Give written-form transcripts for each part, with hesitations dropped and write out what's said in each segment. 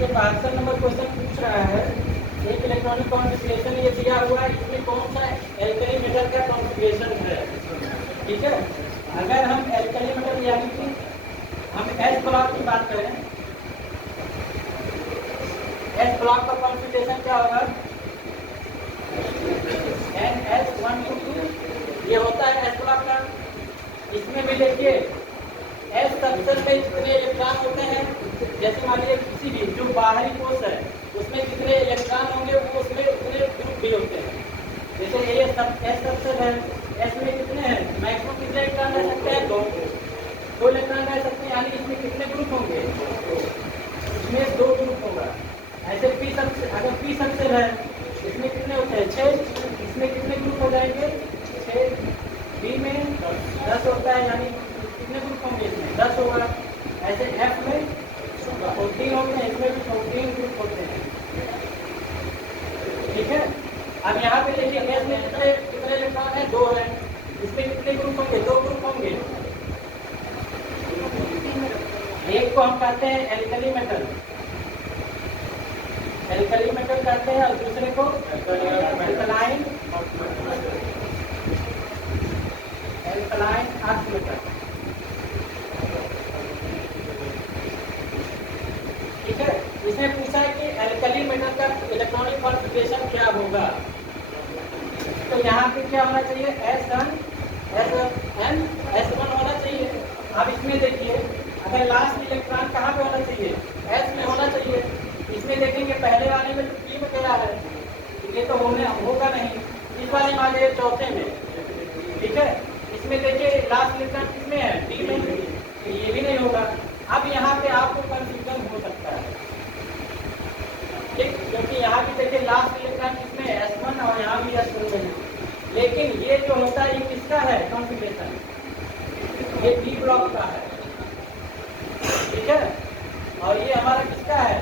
देखिए 72 number question पूछ रहा है, एक इलेक्ट्रॉनिक कॉन्फ़िगरेशन ये दिया हुआ है, इसमें कौन सा एल्कली मेटल का कॉन्फ़िगरेशन है। ठीक है, अगर हम एल्कली मेटल यानी कि हम एस ब्लॉक की बात करें, एस ब्लॉक का कॉन्फ़िगरेशन क्या होगा, NH122 ये होता है एस ब्लॉक का। इसमें भी देखिए एस सबसेट में कितने इलेक्ट्रॉन होते हैं, जैसे मान लीजिए किसी भी जो बाहरी कोश है उसमें कितने इलेक्ट्रॉन होंगे वो उसमें उतने ग्रुप भी होते हैं। जैसे ये सब एस सबसेट है, एस में कितने हैं, मैक्सिमम कितने इलेक्ट्रॉन रह सकते हैं, दो इलेक्ट्रॉन रह सकते हैं, यानी इसमें कितने ग्रुप होंगे, इसमें 2 ग्रुप होगा। ऐसे पी सबसेट, अगर पी सबसेट है इसमें कितने होते हैं, 6, इसमें कितने ग्रुप हो जाएंगे, 6, बी में 10 होता है, यानी कितने ग्रुप होंगे, इसमें 10 होगा। ऐसे एफ में 14 होते हैं, इसमें भी 14 ग्रुप होते हैं। ठीक है, अब यहाँ पे देखिए एस में कितने इलेक्ट्रॉन है, 2 है, इसमें कितने ग्रुप होंगे, 2 ग्रुप होंगे। एक को हम कहते हैं एल्कली मेटल, एल्कली मेटल कहते हैं, और दूसरे को एल्कलाइन अर्थ मेटल। ठीक है, इसने पूछा है कि एल्कली मेटल का इलेक्ट्रॉनिक कॉन्फ़िगरेशन क्या होगा। तो यहाँ पे क्या होना चाहिए, S1 होना चाहिए। अब इसमें देखिए अगर लास्ट इलेक्ट्रॉन कहाँ पे होना चाहिए, S में होना चाहिए। इसमें देखेंगे पहले वाले में तो P में गया है, ये तो होगा नहीं। इस वाले में आ जाइए चौथे में। ठीक है, इसमें देखिए लास्ट इलेक्ट्रॉन किसमें है, D में, तो ये भी नहीं होगा। अब यहाँ पे आपको कंफ्यूजन हो सकता है, ठीक, क्योंकि यहाँ भी देखिए लास्ट इलेक्ट्रॉन किसमें है, S1, और यहाँ भी S1 है। लेकिन ये जो होता है ये किसका है कॉन्फ़िगरेशन, ये D ब्लॉक का है। ठीक है, और ये हमारा किसका है,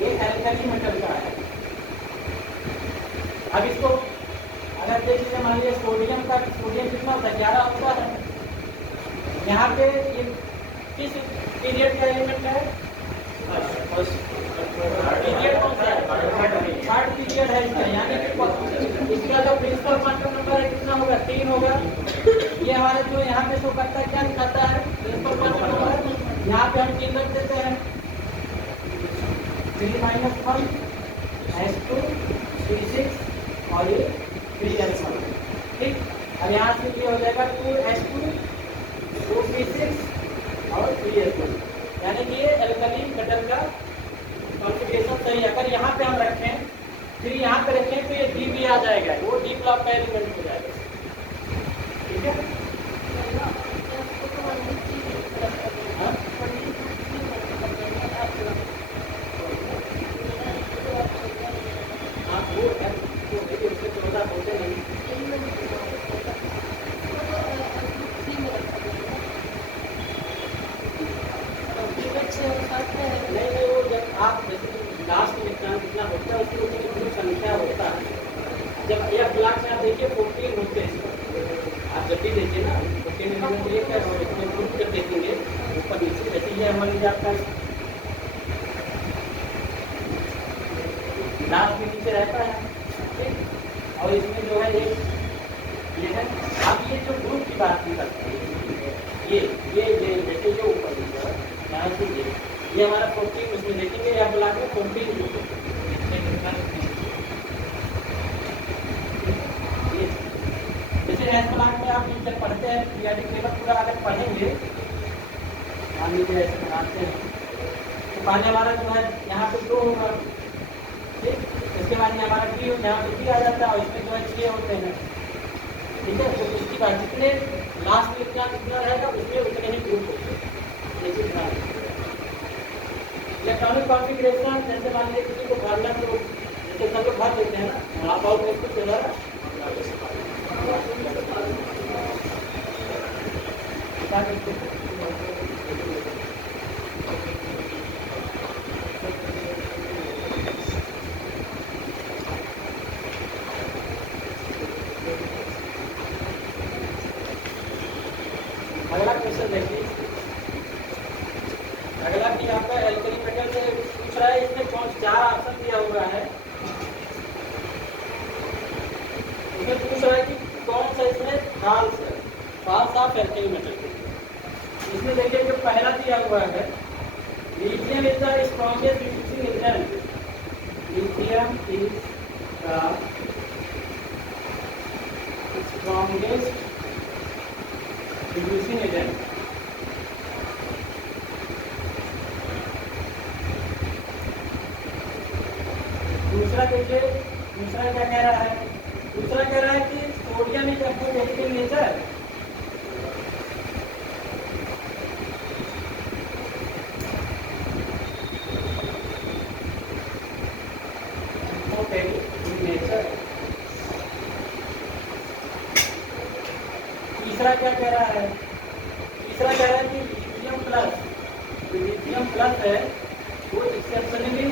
ये एल्कली मेटल का है। अब इसको अगर देखिए मान लीजिए सोडियम कितना होता है, 11 होता है। यहाँ पे ये किस पीरियड का एलिमेंट है, पीरियड कौन सा है, थर्ड पीरियड है इसका, यानी कि इसका जो प्रिंसिपल क्वांटम नंबर है कितना होगा, 3 होगा। ये हमारे जो यहाँ पे शो करता है क्या दिखाता है, प्रिंसिपल क्वांटम नंबर, यहाँ पे हम 3 रख देते हैं, 3 - 1 S2 3 6 और ये 3S1। ठीक, अब यहाँ से ये हो जाएगा 2S2 2P6 और 3S1, यानी कि ये एल्कली मेटल का कॉन्फ़िगरेशन सही है। अगर यहाँ पे हम रखें फिर यहाँ पे रखें तो ये D भी आ जाएगा, वो D ब्लॉक का एलिमेंट हो जाएगा। ठीक है, लास्ट इलेक्ट्रॉन कितना होता है उसकी कुछ संख्या होता है। जब ये ब्लॉक में आप देखिए 14 होते हैं, आप जब भी देखिए ना 14 में ये क्या हो, इसमें ग्रुप जब देखेंगे ऊपर नीचे, जैसे ये हमारे जाता है लास्ट में नीचे रहता है। ठीक, और इसमें जो है ये है। आप ये जो ग्रुप की बात नहीं करते हैं, ये जैसे ये ऊपर यहाँ से ये हमारा 14, उसमें देखेंगे यहाँ ब्लॉक में 14 ग्रुप है। जैसे एस ब्लॉक में आप जब पढ़ते हैं पीरियोडिक टेबल पूरा अगर पढ़ेंगे, मान लीजिए ऐसे बनाते हैं तो पहले हमारा जो है यहाँ पे 2 होगा। ठीक, इसके बाद में हमारा D, यहाँ पे D आ जाता है और इसमें जो है 6 होते हैं। ठीक है, तो उसकी बात जितने लास्ट इलेक्ट्रॉन कितना रहेगा उसमें उतने ही ग्रुप होते हैं। इलेक्ट्रॉनिक कॉन्फ़िगरेशन जैसे मान लीजिए किसी को भरना, तो जैसे सब लोग भर देते हैं ना, आप और में कुछ चला अगला क्वेश्चन देखिए, अगला कि आपका एल्कली मेटल से ऑफ एल्केली मेटल। इसमें देखिए जो पहला दिया हुआ है, lithium is the strongest reducing agent. Lithium is the strongest reducing agent. दूसरा देखिए, दूसरा क्या कह रहा है? दूसरा कह रहा है कि सोडियम इज अपोबेसिक इन नेचर। तीसरा क्या कह रहा है? तीसरा कह रहा है कि लिथियम प्लस, जो लिथियम प्लस है वो एक्सेप्शनली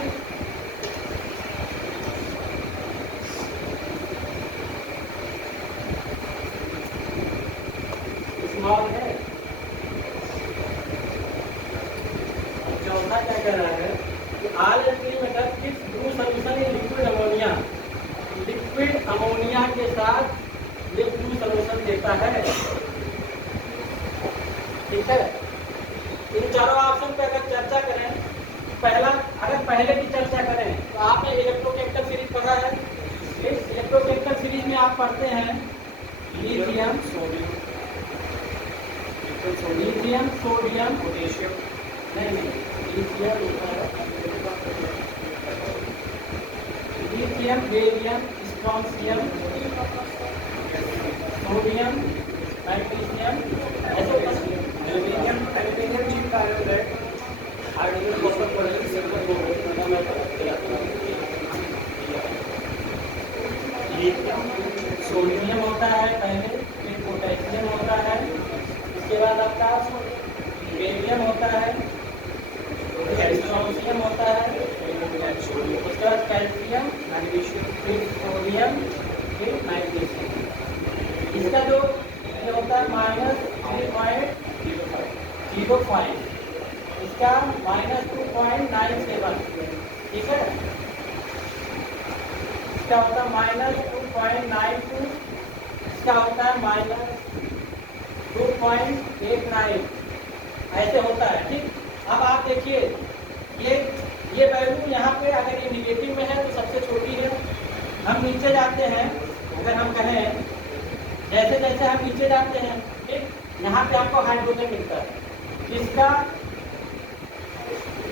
स्मॉल है। चौथा क्या कह रहा है कि all alkali metal gives blue solution in liquid ammonia. Liquid ammonia के साथ ये ब्लू सॉल्यूशन देता है। ठीक है, इन चारों ऑप्शन पे अगर चर्चा करें, पहला अगर पहले की चर्चा करें तो आपने इलेक्ट्रोकेमिकल सीरीज पढ़ा है। इस इलेक्ट्रोकेमिकल सीरीज में आप पढ़ते हैं lithium sodium, lithium sodium potassium, नहीं lithium barium strontium sodium magnesium, ऐसे aluminium aluminium zinc iodide hydrogen phosphorus lithium sodium होता है पहले, फिर पोटेशियम होता है, उसके बाद आपका बेरियम होता है, स्ट्रोंशियम होता है, उसके बाद कैल्शियम मैग्नीशियम, फिर सोडियम, फिर मैग्नीशियम। इसका जो होता है -3.05, इसका -2.97, ठीक है। इसका होता है -2.92, इसका होता है -2.89, ऐसे होता है। ठीक, अब आप देखिए ये वैल्यू यहाँ पे अगर ये निगेटिव में है तो सबसे छोटी है। हम नीचे जाते हैं, अगर हम कहें जैसे जैसे हम नीचे जाते हैं, ठीक, यहाँ पे आपको हाइड्रोजन मिलता है, इसका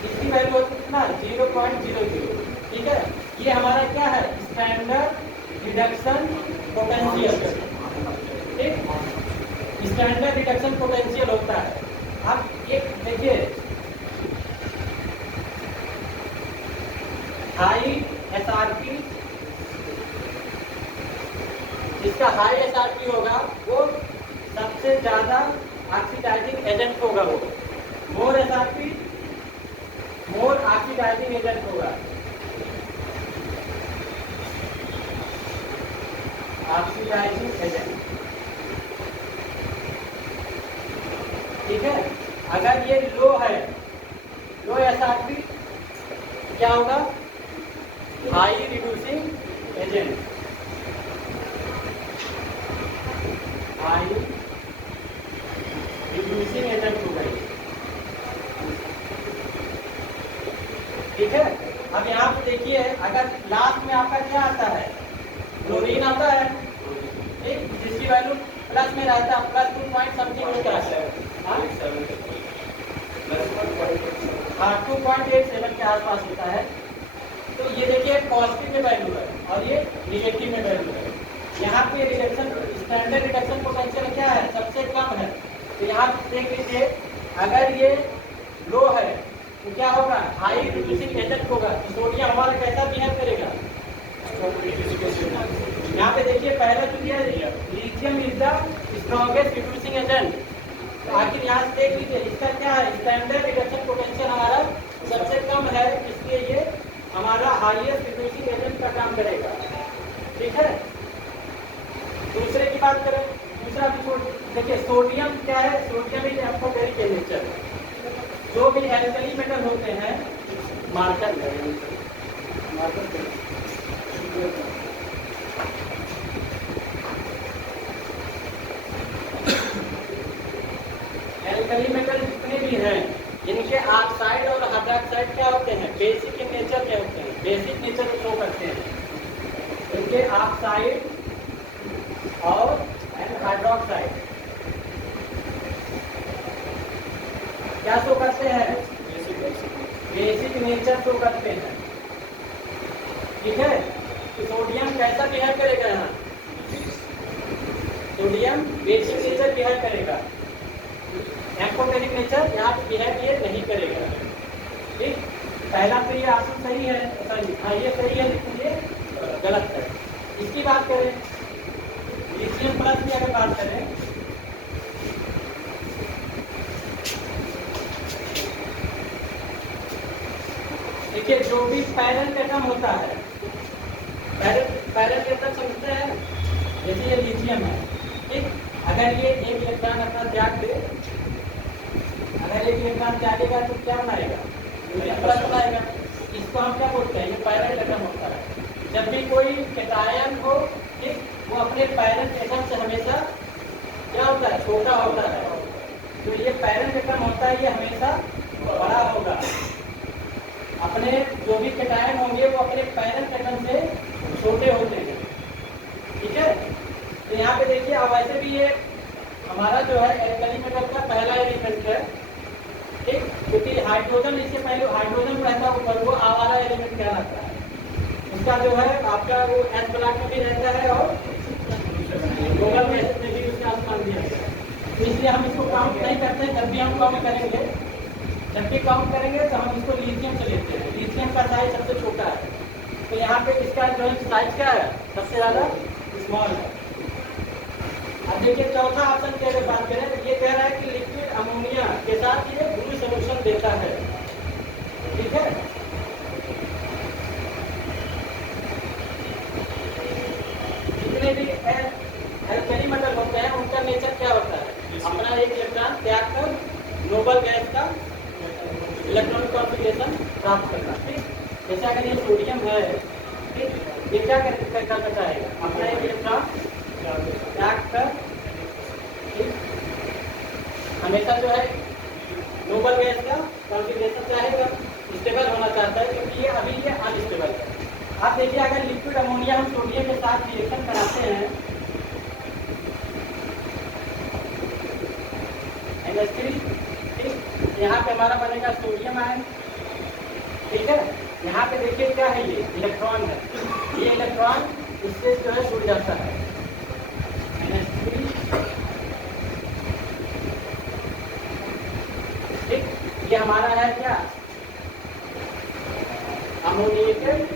इसकी वैल्यू होती है कितना 0.00, ठीक है। ये हमारा क्या है? स्टैंडर्ड रिडक्शन पोटेंशियल, ठीक, स्टैंडर्ड रिडक्शन पोटेंशियल होता है। अब एक देखिए हाई एसआरपी, जिसका हाई एसआरपी होगा वो सबसे ज्यादा ऑक्सीडाइजिंग एजेंट होगा, वो मोर एसआरपी मोर ऑक्सीडाइजिंग एजेंट होगा। ऑक्सीडाइजिंग एजेंट, ठीक है। अगर ये लो है, लो एसआरपी, क्या होगा? High reducing agent, high reducing agent होगा, ठीक है। अब यहाँ पे देखिए, अगर लास्ट में आपका क्या आता है? क्लोरीन आता है, ठीक, जिसकी वैल्यू प्लस में रहता है, प्लस 2 पॉइंट समथिंग होता है, हाँ 2.87 के आसपास होता है। तो ये देखिए पॉजिटिव में वैल्यू है और ये निगेटिव में वैल्यू है। यहाँ पे रिडक्शन स्टैंडर्ड रिडक्शन पोटेंशियल क्या है? सबसे कम है। तो यहाँ देख लीजिए, अगर ये लो है तो क्या होगा? हाई रिड्यूसिंग एजेंट होगा। तो सोडियम हमारा कैसा बिहेव करेगा? यहाँ पे देखिए पहला जो दिया lithium is the strongest reducing agent. तो आखिर यहाँ से देख लीजिए, इसका क्या है? स्टैंडर्ड रिडक्शन पोटेंशियल हमारा सबसे कम है, इसलिए ये हमारा हाईएस्ट रिड्यूसिंग एजेंट का काम करेगा, ठीक है। दूसरे की बात करें, दूसरा भी देखिए, सोडियम क्या है? Sodium is amphoteric in nature. जो भी एल्कली मेटल होते हैं, मार्कर क्या होते हैं, बेसिक इन नेचर में होते हैं, बेसिक नेचर शो करते हैं। देखिए ऑक्साइड और हाइड्रोक्साइड क्या शो करते हैं, बेसिक नेचर शो करते हैं। ठीक है, तो सोडियम कैसा बिहेव करेगा, यहाँ सोडियम बेसिक नेचर बिहेव करेगा, एम्फोटेरिक नेचर यहाँ पे बिहेव ये नहीं करेगा। ठीक, पहला तो ये ऑप्शन सही है, सॉरी हाँ ये सही है, लेकिन ये गलत है। इसकी बात करें लिथियम प्लस की अगर बात करें, देखिए जो भी पैरेंट एटम होता है, पैरेंट एटम समझते हैं, जैसे ये लिथियम है, ठीक, अगर ये एक इलेक्ट्रॉन अपना त्याग दे, अगर एक इलेक्ट्रॉन त्यागेगा तो क्या बनाएगा, प्लस बनाएगा। इसको हम क्या बोलते हैं, ये पैरेंट एटम होता है। जब भी कोई कैटायन हो, ठीक, वो अपने पैरेंट एटम से हमेशा क्या होता है, छोटा होता है। तो ये पैरेंट एटम होता है, ये हमेशा बड़ा होगा। अपने जो भी कैटायन होंगे वो अपने पैरेंट एटम से छोटे होते हैं। ठीक है, तो यहाँ पे देखिए अब वैसे भी ये हमारा जो है एल्कली मेटल का पहला एलिमेंट है। ठीक, क्योंकि हाइड्रोजन इससे पहले हाइड्रोजन रहता है ऊपर, वो आवारा एलिमेंट कहलाता है। उसका जो है आपका वो एस ब्लॉक में भी रहता है और ग्लोबल गैसेस में भी उसका स्थान दिया गया है। तो इसलिए हम इसको काउंट नहीं करते हैं। जब भी हम काउंट करेंगे, जब भी काउंट करेंगे तो हम इसको लिथियम से लेते हैं। लिथियम का साइज सबसे छोटा है, तो यहाँ पे इसका जो है साइज क्या है, सबसे ज़्यादा स्मॉल है। अब देखिए चौथा ऑप्शन की अगर बात करें तो ये कह रहा है कि लिक्विड अमोनिया के साथ ये ब्लू सॉल्यूशन देता है। ठीक है, जितने भी एल्कली मेटल होते हैं उनका नेचर क्या होता है, अपना एक इलेक्ट्रॉन त्याग कर नोबल गैस का इलेक्ट्रॉनिक कॉन्फ़िगरेशन प्राप्त करना। ठीक, जैसे अगर ये सोडियम है, ठीक, ये क्या करना चाहेगा, अपना एक इलेक्ट्रॉन त्याग कर, ठीक, हमेशा जो है नोबल गैस का कॉन्फ़िगरेशन चाहेगा, स्टेबल होना चाहता है, क्योंकि ये अभी ये अनस्टेबल है। आप देखिए अगर लिक्विड अमोनिया हम सोडियम के साथ रिएक्शन कराते हैं, NH3, ठीक, यहाँ पे हमारा बनेगा सोडियम आयन। ठीक है, यहाँ पे देखिए क्या है, ये इलेक्ट्रॉन है, ये इलेक्ट्रॉन इससे जो है जुड़ जाता है NH3। ठीक, ये हमारा है क्या, अमोनिएटेड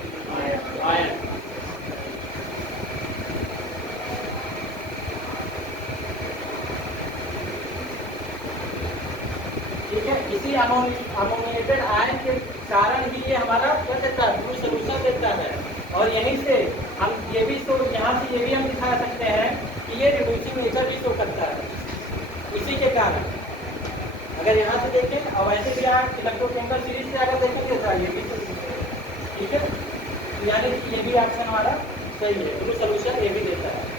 आयन। ठीक है, इसी अमोनिएटेड आयन के कारण ही ये हमारा क्या देता है, ब्लू सॉल्यूशन देता है। और यहीं से हम ये भी तो यहाँ से ये भी हम दिखा सकते हैं कि ये रिड्यूसिंग नेचर भी शो करता है इसी के कारण। अगर यहाँ से देखें और वैसे भी आप इलेक्ट्रोकेमिकल सीरीज से अगर देखेंगे तो ये भी ठीक है, यानी कि ये भी ऑप्शन हमारा सही है, ब्लू सॉल्यूशन ये भी देता है।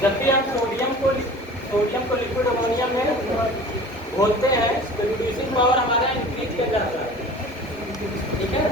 जब भी हम सोडियम को लिक्विड अमोनियम में घोलते हैं तो रिड्यूसिंग पावर हमारा इंक्रीज कर जाता है। ठीक है,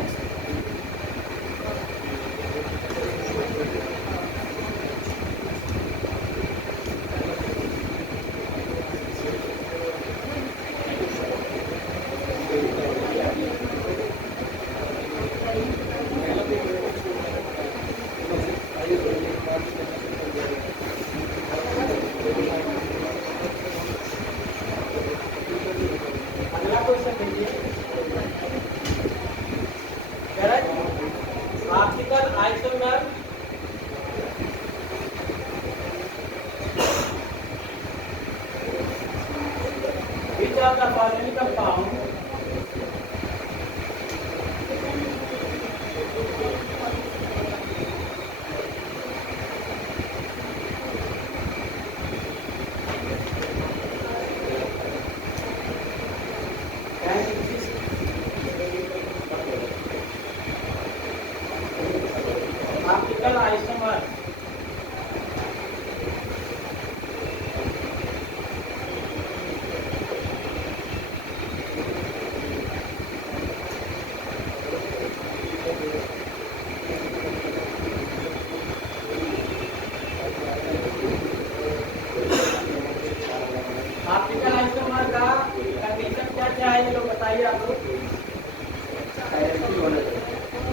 ऑप्टिकल आइसोमर का कंडीशन क्या क्या है ये लोग बताइए आप लोग।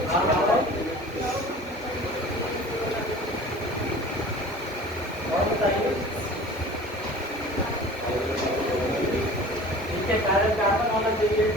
हाँ बताइए और बताइए। ठीक है, कार्बन कार्बन होना चाहिए।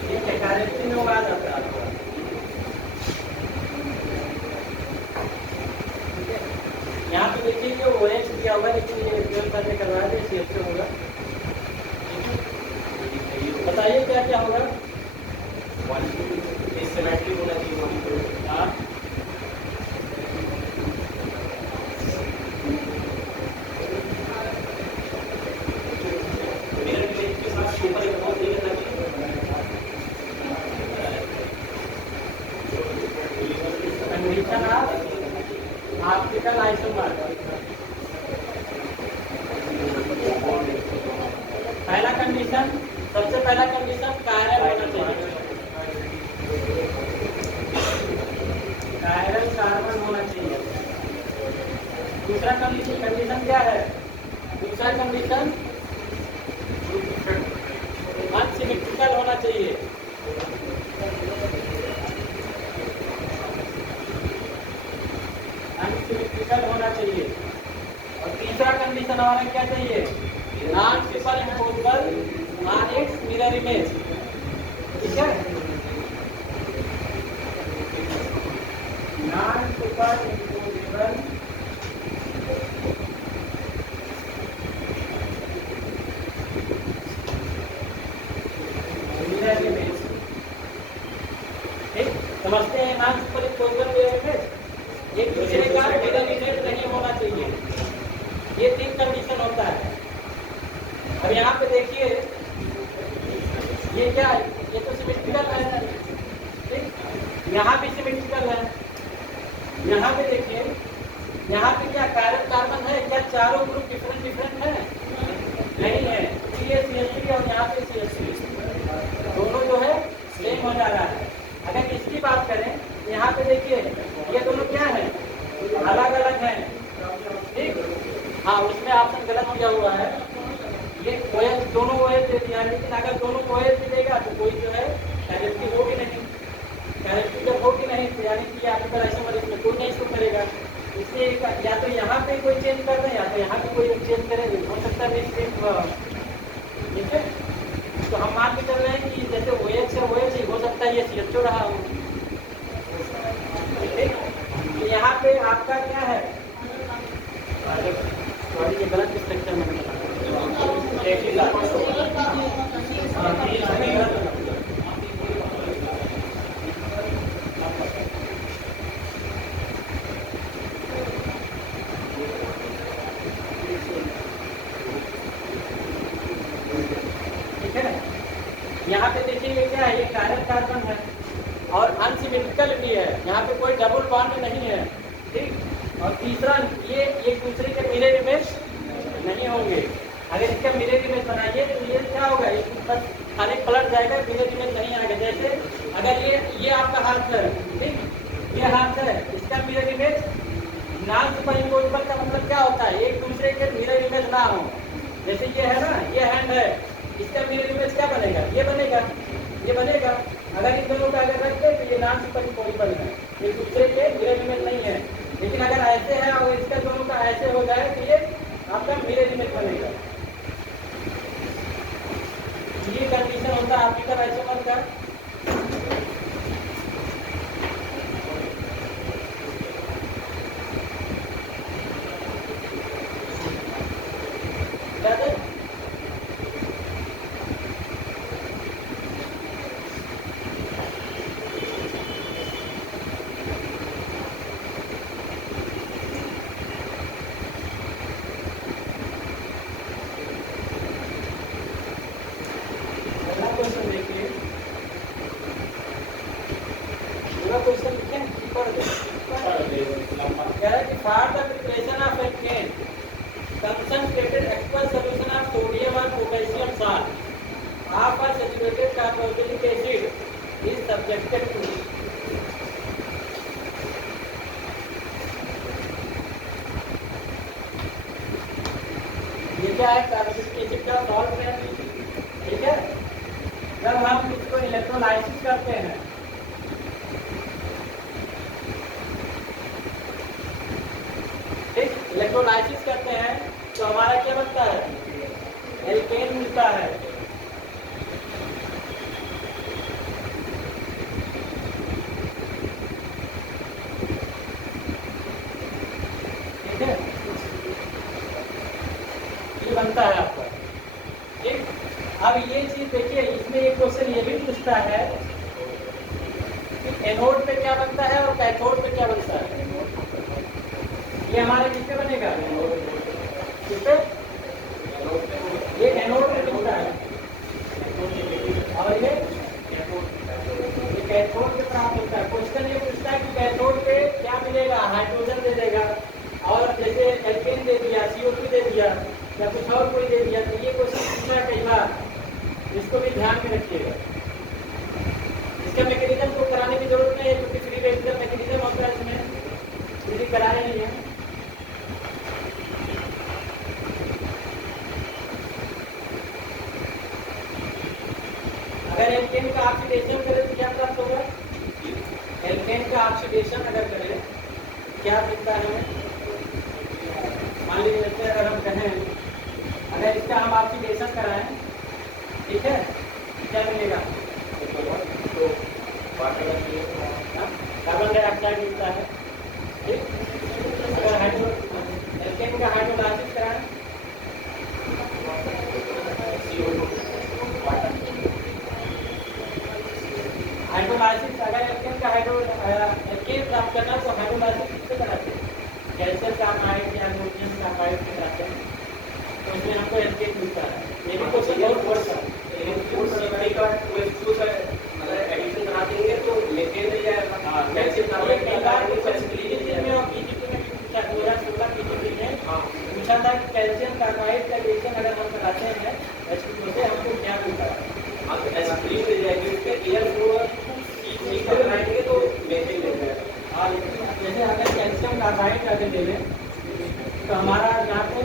ठीक है, डायरेक्टली लोग आ जाता है। यहाँ पे देखिए कि ओ एच दिया हुआ है, लेकिन ये ट्वेल्थ करने करवा है सी एच होगा। बताइए क्या क्या होगा। हाँ कंडीशन ऑफ ऑप्टिकल आइसोमर। पहला कंडीशन, सबसे पहला कंडीशन कायरल होना चाहिए, कायरल कार्बन होना चाहिए। दूसरा कंडीशन क्या है? दूसरा कंडीशन अनसिमेट्रिकल होना चाहिए। अनसिमेट्रिकल होना चाहिए। और तीसरा कंडीशन हमारा क्या चाहिए? Non super imposable on it's mirror image. ठीक है, non super imposable mirror image. ठीक, समझते हैं? Non super imposable mirror image एक दूसरे का मिरर इमेज नहीं होना चाहिए। ये 3 कंडीशन होता है। अब यहाँ पे देखिए ये क्या है? ये तो सिमेट्रिकल है। ठीक, यहाँ भी सिमेट्रिकल है। यहाँ पे देखिए, यहाँ पे क्या कार्बन कार्बन है? क्या चारों ग्रुप डिफरेंट डिफरेंट है? नहीं है। ये CH3 और यहाँ पे CH3 दोनों जो है सेम हो जा रहा है। अगर इसकी बात करें, यहाँ पे देखिए ये दोनों क्या है? अलग अलग है। ठीक, हाँ उसमें ऑप्शन गलत दिया हुआ है। ये OH दोनों OH दे दिया, लेकिन अगर दोनों OH भी देगा तो कोई जो है कैरेक्टरिस्टिक होगी नहीं। कैरेक्टरिस्टिक जब होगी नहीं तो यानी कि ऑप्टिकल आइसोमर इसमें कोई नहीं शो करेगा। इसलिए या तो यहाँ पे कोई चेंज कर दें या तो यहाँ पे कोई चेंज करें, हो सकता है मिस। ठीक है, तो हम मान के चल रहे हैं कि जैसे OH से OH हो सकता है ये CH2 रहा हो। ठीक, तो यहाँ पे आपका क्या है? सॉरी ये गलत स्ट्रक्चर में ठीक है। यहाँ पे देखिए ये क्या है? ये कायरल कार्बन है और अनसिमेट्रिकल भी है। यहाँ पे कोई डबल बॉन्ड नहीं है। ठीक, और तीसरा ये एक दूसरे के मिरर इमेज नहीं होंगे। अगर इसका मिरर इमेज बनाइए तो ये क्या होगा? एक बस खाली पलट जाएगा, मिरर इमेज नहीं आएगा। जैसे अगर ये आपका हाथ है, ठीक, ये हाथ है, इसका mirror image non super imposable का मतलब क्या होता है? एक दूसरे के मिरर इमेज ना हो। जैसे ये है ना, ये हैंड है, इसका मिरर इमेज क्या बनेगा? ये बनेगा, ये बनेगा। अगर इन दोनों का अगर रखते तो ये नॉन सुपर इम्पोजेबल है, एक दूसरे के मिरर इमेज नहीं है। लेकिन अगर ऐसे है और इसका दोनों का ऐसे हो जाए तो ये आपका मिरर इमेज बनेगा। ये कंडीशन होता है ऑप्टिकल आइसोमर का। concentrated aqueous solution of sodium or potassium salt, half a saturated carboxylic acid is subjected to. ये क्या है? कार्बोक्सिलिक एसिड का सॉल्ट है, ठीक है। जब हम इसको इलेक्ट्रोलाइसिस करते हैं, ठीक, इलेक्ट्रोलाइसिस करते हैं तो हमारा क्या बनता है? एल्केन मिलता है। ठीक है, ये बनता है आपका, ठीक। अब ये चीज देखिए, इसमें एक क्वेश्चन ये भी पूछता है कि एनोड पे क्या बनता है और कैथोड पे क्या बनता है। ये हमारे किससे बनेगा? किससे? ये एनोड पे बनता है और ये कैथोड पे प्राप्त होता है। क्वेश्चन ये पूछता है कि कैथोड पे क्या मिलेगा? हाइड्रोजन दे देगा, और जैसे एल्केन दे दिया, CO2 दे दिया, या कुछ और कोई दे दिया। तो ये क्वेश्चन पूछा है कई बार, इसको भी ध्यान में रखिएगा। इसका मैकेनिज्म को कराने की जरूरत नहीं है, क्योंकि फ्री रेडिकल मैकेनिज्म होता है, इसमें फ्री कराए नहीं है। अगर एल्केन का ऑक्सीडेशन करें तो क्या प्राप्त होगा? एल्केन का ऑक्सीडेशन अगर करें क्या मिलता है? मान लीजिए अगर हम कहें, अगर इसका हम ऑक्सीडेशन कराएं, ठीक है, क्या मिलेगा? कार्बन डाइऑक्साइड मिलता है, ठीक। अगर एल्केन का हाइड्रोलाइसिस कराएं, हाइड्रोलाइसिस, अगर एल्केन का एल्केन प्राप्त करना तो हाइड्रोलाइसिस किससे कराते हैं? कैल्शियम कार्बाइड या अमोनियम कार्बाइड से कराते हैं, तो इसमें हमको एल्केन मिलता है। ये भी क्वेश्चन बहुत बड़ा है। एडिशन करा देंगे तो लेके कैल्शियम कार्बाइड पूछा था कि कैल्शियम कार्बाइड का रिएक्शन अगर हम कराते हैं H2O से, हमको क्या मिलता है? तो मेथेन ले जाएगा। जैसे अगर कैल्शियम कार्बाइड अगर ले लें तो हमारा यहाँ पे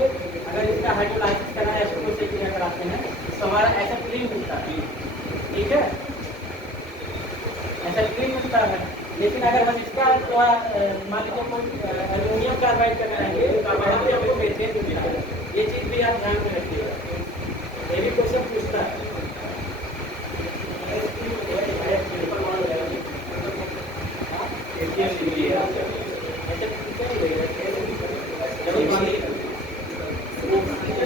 अगर इसका हाइड्रोलाइसिस कराएं, H2O से क्रिया कराते हैं, तो हमारा एसिड मिलता है, ठीक है, एसिड मिलता है। लेकिन अगर हम इसका मान लीजिए कोई एल्यूमिनियम कार्बाइड का कराएंगे तो हमको मेथेन मिलता है। ये चीज़ भी आप ध्यान में रखिएगा, ये भी क्वेश्चन पूछता है।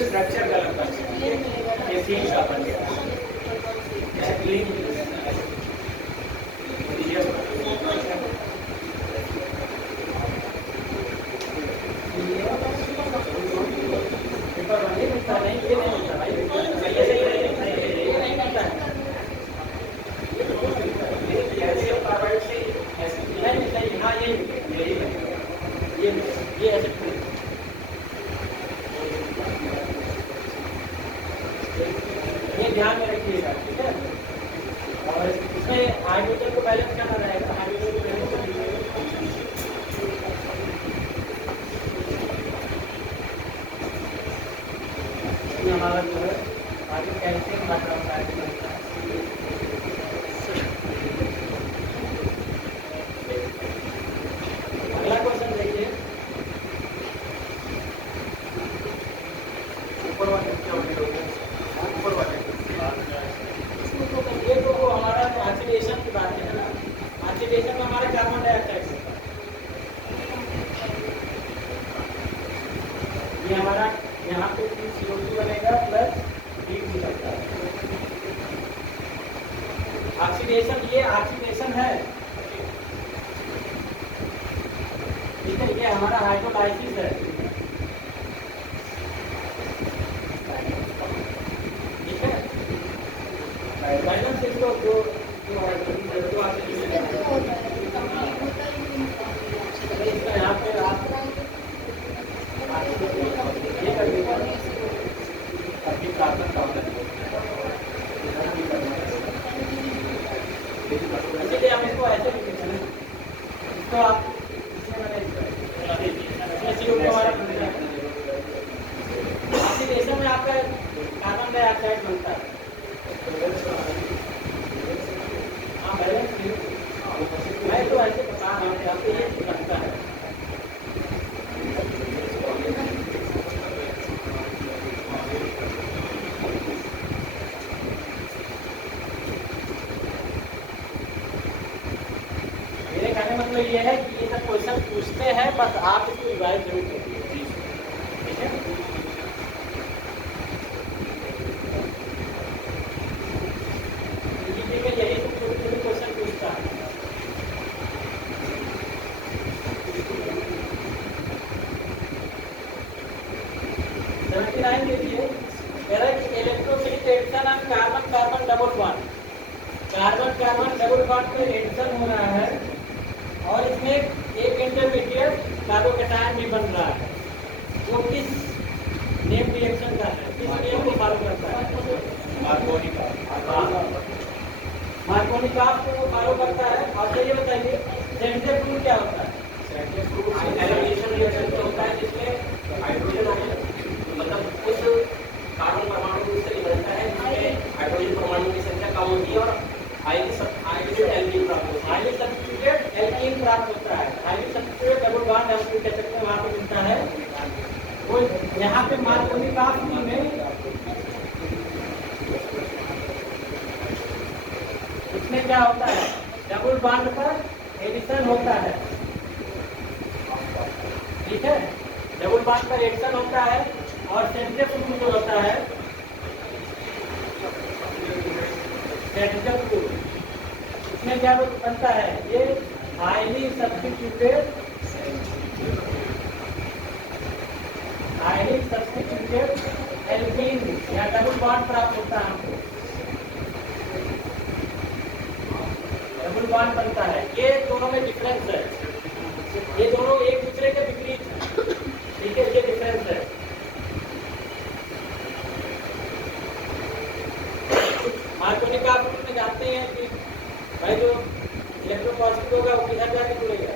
स्ट्रक्चर का लगता ये ध्यान में रखिएगा, ठीक है। और इसमें हाइड्रोजन को बैलेंस करना रहेगा, हाइड्रोजन को बैलेंस हमारा जो है आगे कैल्शियम हाइड्रोक्साइड बनता है। अगला क्वेश्चन देखिए, ऊपर वाले क्या होते हैं? ऊपर वाले ये तो वो हमारा ऑक्सीडेशन की बात है ना। ऑक्सीडेशन में हमारा कार्बन डाइऑक्साइड होता है, ये हमारा यहाँ पे CO2 बनेगा प्लस B2 लगता है। ऑक्सीडेशन, ये ऑक्सीडेशन है, ठीक है, ये हमारा हाइड्रोलाइसिस है, ठीक है। बैलेंस इसको जो यहाँ पे आप ये कर दीजिए। कार्बन का होता है। इसीलिए हम इसको ऐसे लिख देते हैं। इसको आप इसमें मैंने इसमें CO2 हमारा बनता है। ऑक्सीडेशन में आपका कार्बन डाइऑक्साइड बनता है। हाँ बैलेंस नहीं, मैं तो ऐसे बता रहा हूँ आपको ये बनता है। मेरे कहने का मतलब ये है कि ये सब क्वेश्चन पूछते हैं, बस आप इसको रिवाइज जरूर कीजिए। ठीक है, यही सब छोटे छोटे क्वेश्चन पूछता है। देखिए electrophilic reaction on carbon carbon double bond, carbon carbon double bond पे रिएक्शन हो रहा है और इसमें एक इंटरमीडिएट कार्बोकैटायन भी बन रहा है। वो किस नेम रिएक्शन का है, किस नियम को फॉलो करता है? मार्कोनिकॉफ को फॉलो करता है। और ये बताइए सेंट्रिक रूल क्या होता है? आयनाइजेशन रिएक्शन तो होता है जिसमें हाइड्रोजन आयन मतलब उस कार्बन परमाणु से निकलता है जिसमें हाइड्रोजन परमाणु की संख्या कम होती है और हाईली सब्स्टिट्यूटेड एल्कीन प्राप्त होता है। हाईली सब्स्टिट्यूटेड एल्कीन प्राप्त होता है। हाईली सब्स्टिट्यूटेड डबल बॉन्ड हम कह सकते हैं, वहां पे मिलता है। वो यहाँ पे मार्कोनिकॉफ में इसमें क्या होता है, डबल बॉन्ड पर एडिशन होता है। ठीक है, डबल बॉन्ड पर एडिशन होता है और सेंट्रिफ्यूज जो होता है, सेंट्रिफ्यूज इसमें क्या बनता है? ये हाईली सब्स्टिट्यूटेड एल्कीन या डबल बॉन्ड प्राप्त होता है हमको, डबल बॉन्ड बनता है। ये दोनों में डिफरेंस है, ये दोनों एक दूसरे के विपरीत है। ठीक है, ये डिफरेंस है। मार्कोनिकॉफ रूल में जानते हैं कि भाई जो इलेक्ट्रोपॉजिटिव होगा वो किधर जाके जुड़ेगा?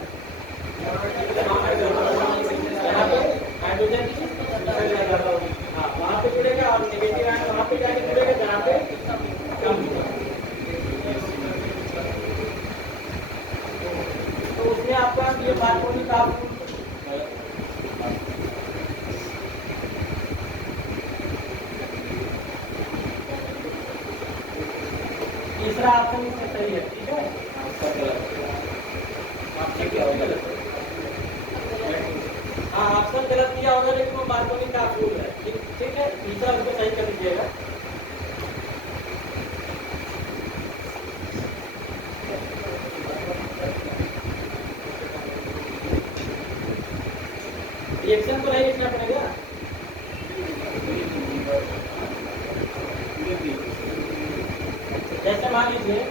यहाँ पे हाइड्रोजन हाँ वहाँ पे जुड़ेगा और नेगेटिव आयन वहाँ पे जाके जुड़ेगा जहाँ पे कम होगा। तो उसमें आपका ये मार्कोनिकॉफ रूल तीसरा ऑप्शन इसमें सही है। ठीक है, हाँ ऑप्शन गलत किया होगा लेकिन वो मार्कोनिकॉफ रूल है। ठीक है, तीसरा उसको सही कर दीजिएगा। रिएक्शन तो नहीं लिखना पड़ेगा। जैसे मान लीजिए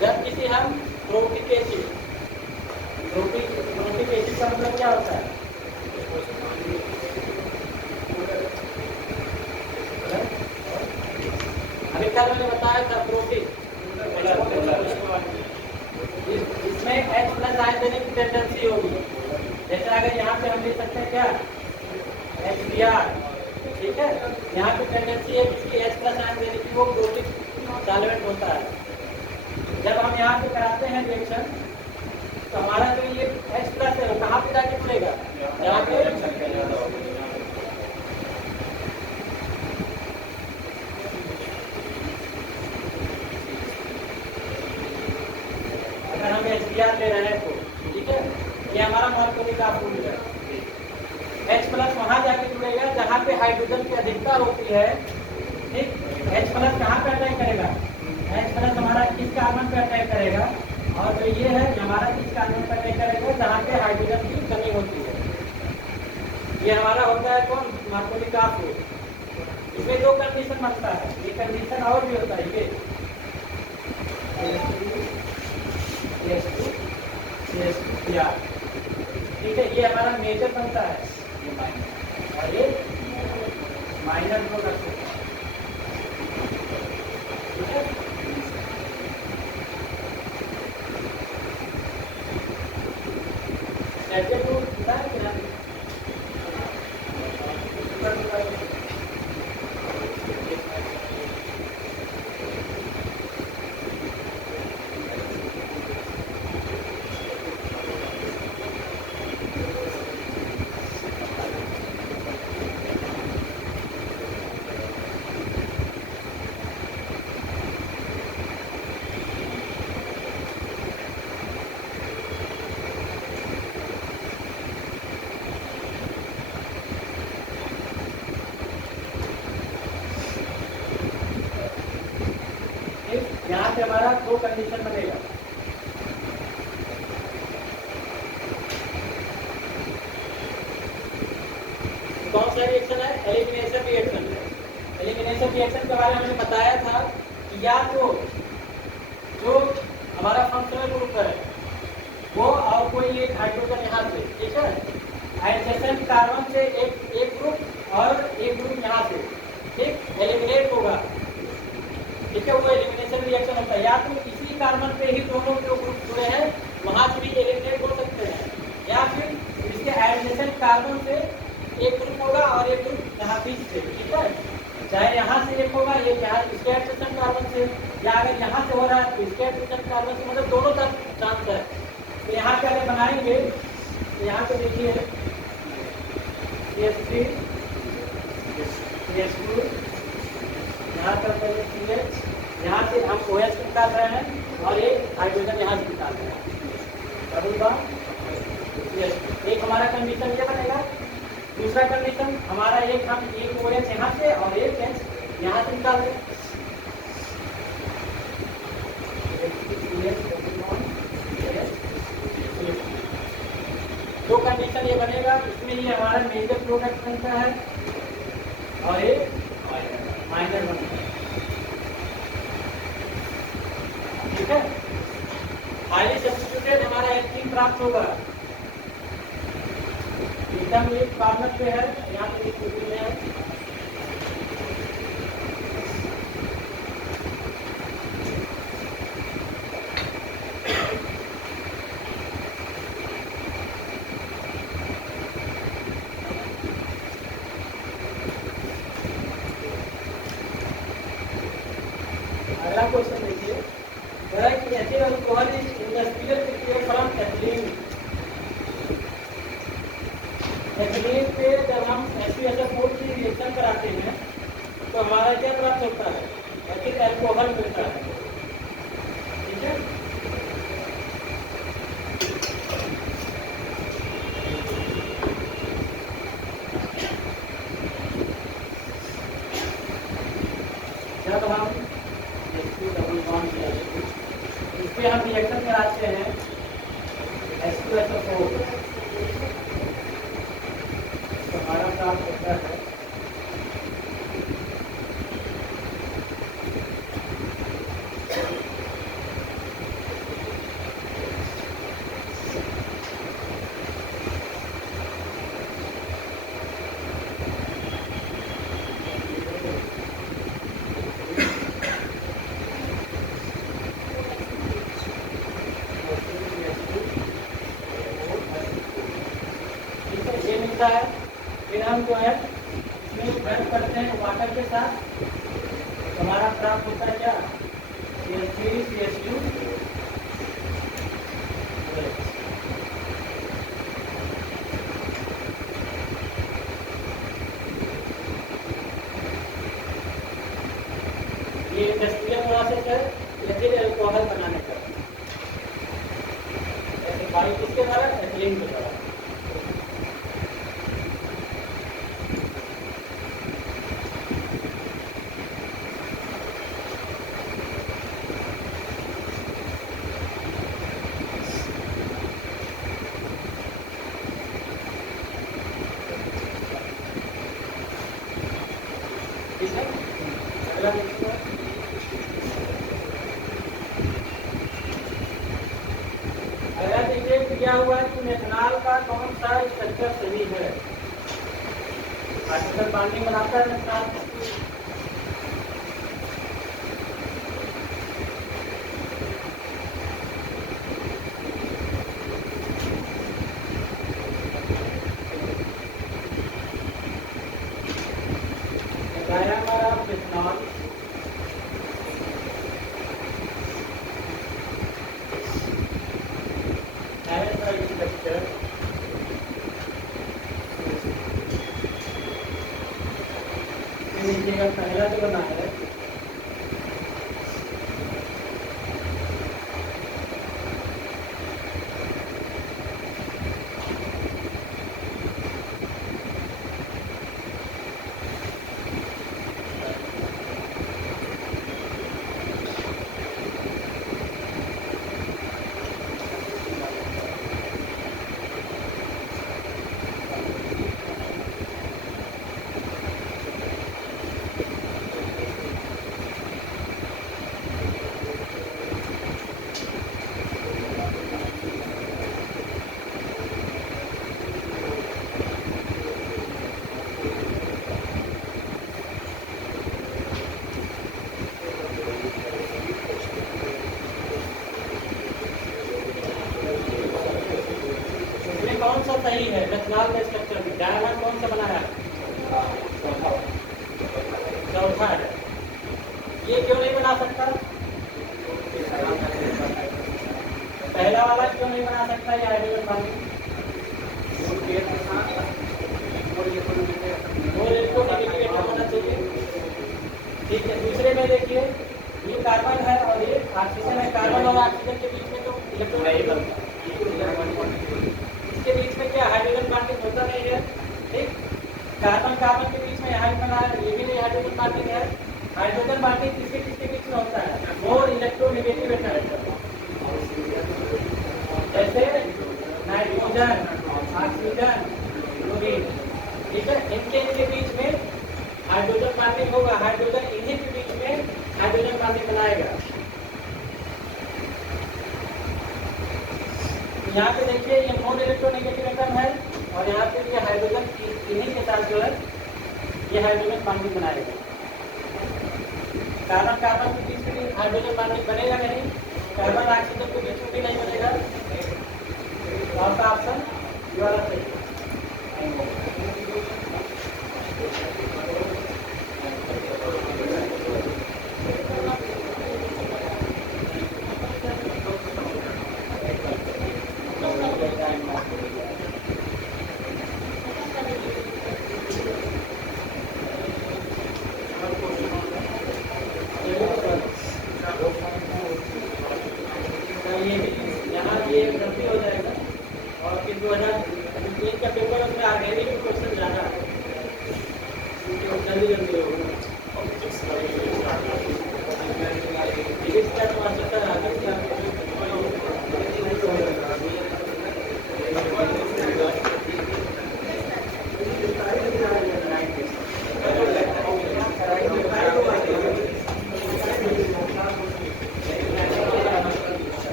जब किसी हम प्रोटिक एसिड का मतलब क्या होता है? अभी कल मैंने बताया था प्रोटीन, इसमें H+ आयन देने की टेंडेंसी होगी। जैसे अगर यहाँ पे हम ले सकते हैं क्या, HBr। ठीक है, यहाँ पे टेंडेंसी है इसकी H+ आयन देने की, वो प्रोटीन सॉल्वेंट होता है। जब हम यहाँ पे कराते हैं रिएक्शन तो हमारा जो ये H+ है वो कहाँ पे जाके जुड़ेगा? यहाँ पे अगर हम HBr ले रहे हैं तो ठीक है, ये हमारा मार्कोनिकॉफ रूल है। H+ वहाँ जाके जुड़ेगा जहाँ पे हाइड्रोजन की अधिकता होती है। ठीक, H+ कहाँ पे अटैक करेगा? H+ हमारा किस कार्बन पे अटैक करेगा? और जो ये है हमारा किस कार्बन पे अटैक करेगा? जहाँ पे हाइड्रोजन की कमी होती है। ये हमारा होता है कौन? Markovnikov rule. इसमें दो कंडीशन बनता है, एक कंडीशन और भी होता है। ये CH2CH2Br। ठीक है, ये हमारा मेजर बनता है, ये माइनर और ये माइनर प्रोडक्ट होता है। ठीक है, ऐसे तो होता है कि ना यहाँ से हमारा दो कंडीशन बनेगा। कौन सा रिएक्शन है? एलिमिनेशन रिएक्शन है। एलिमिनेशन रिएक्शन के बारे में हमने बताया था कि या तो जो हमारा फंक्शनल ग्रुप है वो और कोई एक हाइड्रोजन यहाँ से, ठीक है, एडजेसेंट कार्बन से एक ग्रुप और एक ग्रुप यहाँ से, ठीक, एलिमिनेट होगा। ठीक है, वो एलिमिनेशन रिएक्शन होता है। या तो इसी कार्बन पे ही दोनों जो ग्रुप जुड़े हैं वहां से भी एलिमिनेट हो सकते हैं, या फिर इसके एडजेसेंट कार्बन से एक ग्रुप होगा और एक ग्रुप यहाँ बीच से। ठीक है, चाहे यहाँ से एक होगा, एक यहाँ इसके एडजेसेंट कार्बन से, या अगर यहाँ से हो रहा है तो इसके एडजेसेंट कार्बन से, मतलब दोनों तरफ चांस है। तो यहाँ पे अगर बनाएंगे तो यहाँ पे देखिए CH3 CH2, यहाँ पर CH, यहाँ से हम OH निकाल रहे हैं और एक हाइड्रोजन यहाँ से निकाल रहे हैं, डबल बॉन्ड CH2। एक हमारा कंडीशन ये बनेगा। दूसरा कंडीशन हमारा एक, हम एक OH यहाँ से और एक H यहाँ से निकाल रहे हैं। दो कंडीशन ये बनेगा, इसमें ये हमारा मेजर प्रोडक्ट बनता है और एक माइनर बनता है। ठीक है, हाईली सब्स्टिट्यूटेड हमारा एल्कीन प्राप्त होगा। एकदम एक फॉर्मेट पे है, यहाँ पे एक में है। अगला क्वेश्चन देखिए, ethyl alcohol is industrial prepare from ethylene. Ethylene पे जब हम SuSO4 की रिएक्शन कराते हैं तो हमारा क्या प्राप्त होता है? एथिल अल्कोहल मिलता है। ठीक है, जब हम डबल बॉन्ड इस पे हम रिएक्शन कराते हैं H2SO4 तो हमारा प्राप्त होता है है। फिर हम जो है इसमें ब्रश करते हैं वाटर के साथ, हमारा प्राप्त होता है क्या? CH3 CH2 ये इंडस्ट्रियल प्रोसेस है एथिल अल्कोहल बनाने का। बाई किसके द्वारा? एथिलीन के द्वारा। अगला देखिए, दिया हुआ है कि मेथनॉल का कौन सा स्ट्रक्चर सही है। हाइड्रोजन बॉन्डिंग बनाता है methanol. diamer of methanol has a structure नीचे का पहला जो बना है कौन सा सही है मेथनॉल का स्ट्रक्चर में डायमंड कौन सा बना है चौथा है ये क्यों नहीं बना सकता पहला वाला क्यों नहीं बना सकता ये हाइड्रोजन बॉन्डिंग वो इलेक्ट्रोनेगेटिव होना चाहिए ठीक है दूसरे में देखिए ये कार्बन है और ये ऑक्सीजन है कार्बन और ऑक्सीजन के बीच में तो इलेक्ट्रॉन नहीं बनता के बीच में क्या हाइड्रोजन बॉन्डिंग होता नहीं है ठीक कार्बन कार्बन के बीच में हाइड्रोजन बना है ये भी नहीं हाइड्रोजन बॉन्डिंग है हाइड्रोजन बॉन्डिंग किसके किसके बीच में होता है मोर इलेक्ट्रोनेगेटिव एटम जैसे नाइट्रोजन ऑक्सीजन क्लोरीन ठीक है इनके बीच में हाइड्रोजन बॉन्डिंग होगा हाइड्रोजन इन्हीं के बीच में हाइड्रोजन बॉन्डिंग बनाएगा यहाँ पे देखिए ये नॉन इलेक्ट्रोनेगेटिव एटम है और यहाँ पे ये हाइड्रोजन इन्हीं के साथ जो है ये हाइड्रोजन बॉन्डिंग बनाएगा कार्बन कार्बन के बीच में हाइड्रोजन बॉन्डिंग बनेगा नहीं कार्बन ऑक्सीजन के बीच में भी नहीं बनेगा और का ऑप्शन ये वाला सही